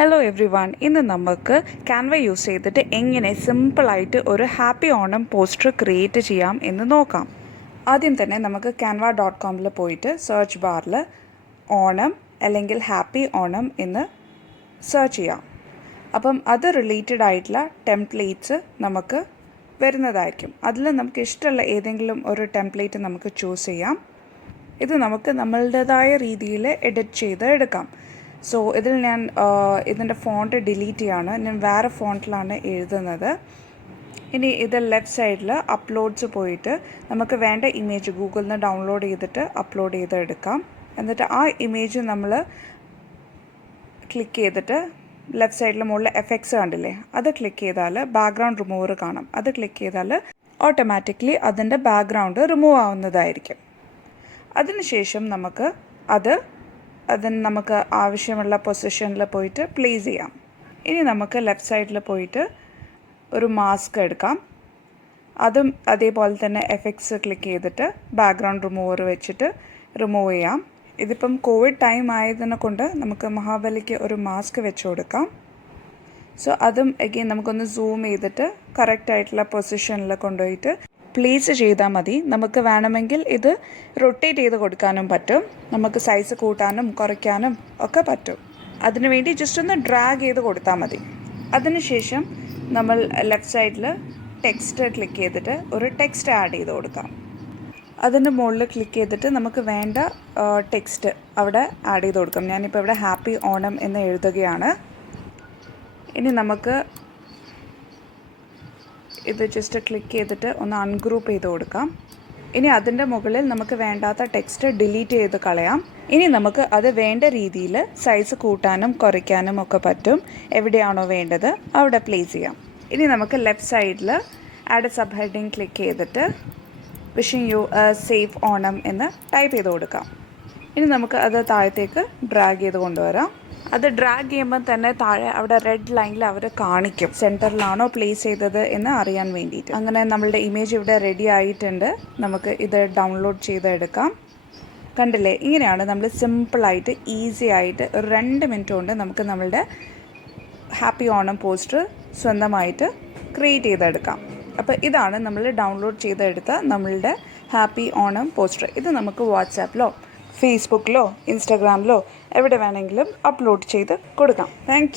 Hello every one, ഇന്ന് നമുക്ക് Canva use ചെയ്തിട്ട് എങ്ങനെ സിമ്പിളായിട്ട് ഒരു ഹാപ്പി ഓണം പോസ്റ്റർ ക്രിയേറ്റ് ചെയ്യാം എന്ന് നോക്കാം. ആദ്യം തന്നെ നമുക്ക് canva.com പോയിട്ട് സെർച്ച് ബാറിൽ ഓണം അല്ലെങ്കിൽ ഹാപ്പി ഓണം എന്ന് സെർച്ച് ചെയ്യാം. അപ്പം അത് റിലേറ്റഡ് ആയിട്ടുള്ള ടെംപ്ലേറ്റ്സ് നമുക്ക് വരുന്നതായിരിക്കും. അതിൽ നമുക്ക് ഇഷ്ടമുള്ള ഏതെങ്കിലും ഒരു ടെംപ്ലേറ്റ് നമുക്ക് ചൂസ് ചെയ്യാം. ഇത് നമുക്ക് നമ്മളുടേതായ രീതിയിൽ എഡിറ്റ് ചെയ്ത് എടുക്കാം. സോ ഇതിൽ ഞാൻ ഇതിൻ്റെ ഫോണ്ട് ഡിലീറ്റ് ചെയ്യാണ്. ഞാൻ വേറെ ഫോണ്ടിലാണ് എഴുതുന്നത്. ഇനി ഇത് ലെഫ്റ്റ് സൈഡിൽ അപ്ലോഡ്സ് പോയിട്ട് നമുക്ക് വേണ്ട ഇമേജ് ഗൂഗിളിൽ നിന്ന് ഡൗൺലോഡ് ചെയ്തിട്ട് അപ്ലോഡ് ചെയ്ത് എടുക്കാം. എന്നിട്ട് ആ ഇമേജ് നമ്മൾ ക്ലിക്ക് ചെയ്തിട്ട് ലെഫ്റ്റ് സൈഡിൽ മുകളിൽ എഫക്ട്സ് കണ്ടില്ലേ, അത് ക്ലിക്ക് ചെയ്താൽ ബാക്ക്ഗ്രൗണ്ട് റിമൂവർ കാണാം. അത് ക്ലിക്ക് ചെയ്താൽ ഓട്ടോമാറ്റിക്കലി അതിൻ്റെ ബാക്ക്ഗ്രൗണ്ട് റിമൂവ് ആവുന്നതായിരിക്കും. അതിനുശേഷം അതിന് നമുക്ക് ആവശ്യമുള്ള പൊസിഷനിൽ പോയിട്ട് പ്ലേസ് ചെയ്യാം. ഇനി നമുക്ക് ലെഫ്റ്റ് സൈഡിൽ പോയിട്ട് ഒരു മാസ്ക് എടുക്കാം. അതും അതേപോലെ തന്നെ എഫക്ട്സ് ക്ലിക്ക് ചെയ്തിട്ട് ബാക്ക്ഗ്രൗണ്ട് റിമൂവർ വെച്ചിട്ട് റിമൂവ് ചെയ്യാം. ഇതിപ്പം കോവിഡ് ടൈം ആയതിനെ കൊണ്ട് നമുക്ക് മഹാബലിക്ക് ഒരു മാസ്ക് വെച്ച് കൊടുക്കാം. സോ അതും അഗെയിൻ നമുക്കൊന്ന് സൂം ചെയ്തിട്ട് കറക്റ്റായിട്ടുള്ള പൊസിഷനിൽ കൊണ്ടുപോയിട്ട് പ്ലേസ് ചെയ്താൽ മതി. നമുക്ക് വേണമെങ്കിൽ ഇത് റൊട്ടേറ്റ് ചെയ്ത് കൊടുക്കാനും പറ്റും. നമുക്ക് സൈസ് കൂട്ടാനും കുറയ്ക്കാനും ഒക്കെ പറ്റും. അതിനുവേണ്ടി ജസ്റ്റ് ഒന്ന് ഡ്രാഗ് ചെയ്ത് കൊടുത്താൽ മതി. അതിനുശേഷം നമ്മൾ ലെഫ്റ്റ് സൈഡിൽ ടെക്സ്റ്റ് ക്ലിക്ക് ചെയ്തിട്ട് ഒരു ടെക്സ്റ്റ് ആഡ് ചെയ്ത് കൊടുക്കാം. അതിൻ്റെ മുകളിൽ ക്ലിക്ക് ചെയ്തിട്ട് നമുക്ക് വേണ്ട ടെക്സ്റ്റ് അവിടെ ആഡ് ചെയ്ത് കൊടുക്കാം. ഞാനിപ്പോൾ ഇവിടെ ഹാപ്പി ഓണം എന്ന് എഴുതുകയാണ്. ഇനി നമുക്ക് ഇത് ജസ്റ്റ് ക്ലിക്ക് ചെയ്തിട്ട് ഒന്ന് അൺഗ്രൂപ്പ് ചെയ്ത് കൊടുക്കാം. ഇനി അതിൻ്റെ മുകളിൽ നമുക്ക് വേണ്ടാത്ത ടെക്സ്റ്റ് ഡിലീറ്റ് ചെയ്ത് കളയാം. ഇനി നമുക്ക് അത് വേണ്ട രീതിയിൽ സൈസ് കൂട്ടാനും കുറയ്ക്കാനും ഒക്കെ പറ്റും. എവിടെയാണോ വേണ്ടത് അവിടെ പ്ലേസ് ചെയ്യാം. ഇനി നമുക്ക് ലെഫ്റ്റ് സൈഡിൽ ആഡ് സബ് ഹെഡിങ് ക്ലിക്ക് ചെയ്തിട്ട് wishing you A safe Onam എന്ന് ടൈപ്പ് ചെയ്ത് കൊടുക്കാം. ഇനി നമുക്ക് അത് താഴത്തേക്ക് ഡ്രാഗ് ചെയ്ത് കൊണ്ടുവരാം. അത് ഡ്രാഗ് ചെയ്യുമ്പോൾ തന്നെ താഴെ അവിടെ റെഡ് ലൈനിൽ അവർ കാണിക്കും സെൻറ്ററിലാണോ പ്ലേസ് ചെയ്തത് എന്ന് അറിയാൻ വേണ്ടിയിട്ട്. അങ്ങനെ നമ്മളുടെ ഇമേജ് ഇവിടെ റെഡി ആയിട്ടുണ്ട്. നമുക്ക് ഇത് ഡൗൺലോഡ് ചെയ്തെടുക്കാം. കണ്ടില്ലേ, ഇങ്ങനെയാണ് നമ്മൾ സിമ്പിളായിട്ട് ഈസി ആയിട്ട് ഒരു 2 മിനിറ്റ് കൊണ്ട് നമുക്ക് നമ്മളുടെ ഹാപ്പി ഓണം പോസ്റ്റർ സ്വന്തമായിട്ട് ക്രിയേറ്റ് ചെയ്തെടുക്കാം. അപ്പോൾ ഇതാണ് നമ്മൾ ഡൗൺലോഡ് ചെയ്തെടുത്ത നമ്മളുടെ ഹാപ്പി ഓണം പോസ്റ്റർ. ഇത് നമുക്ക് വാട്സാപ്പിലോ ഫേസ്ബുക്കിലോ ഇൻസ്റ്റാഗ്രാമിലോ എവിടെ വേണമെങ്കിലും അപ്ലോഡ് ചെയ്ത് കൊടുക്കാം. താങ്ക്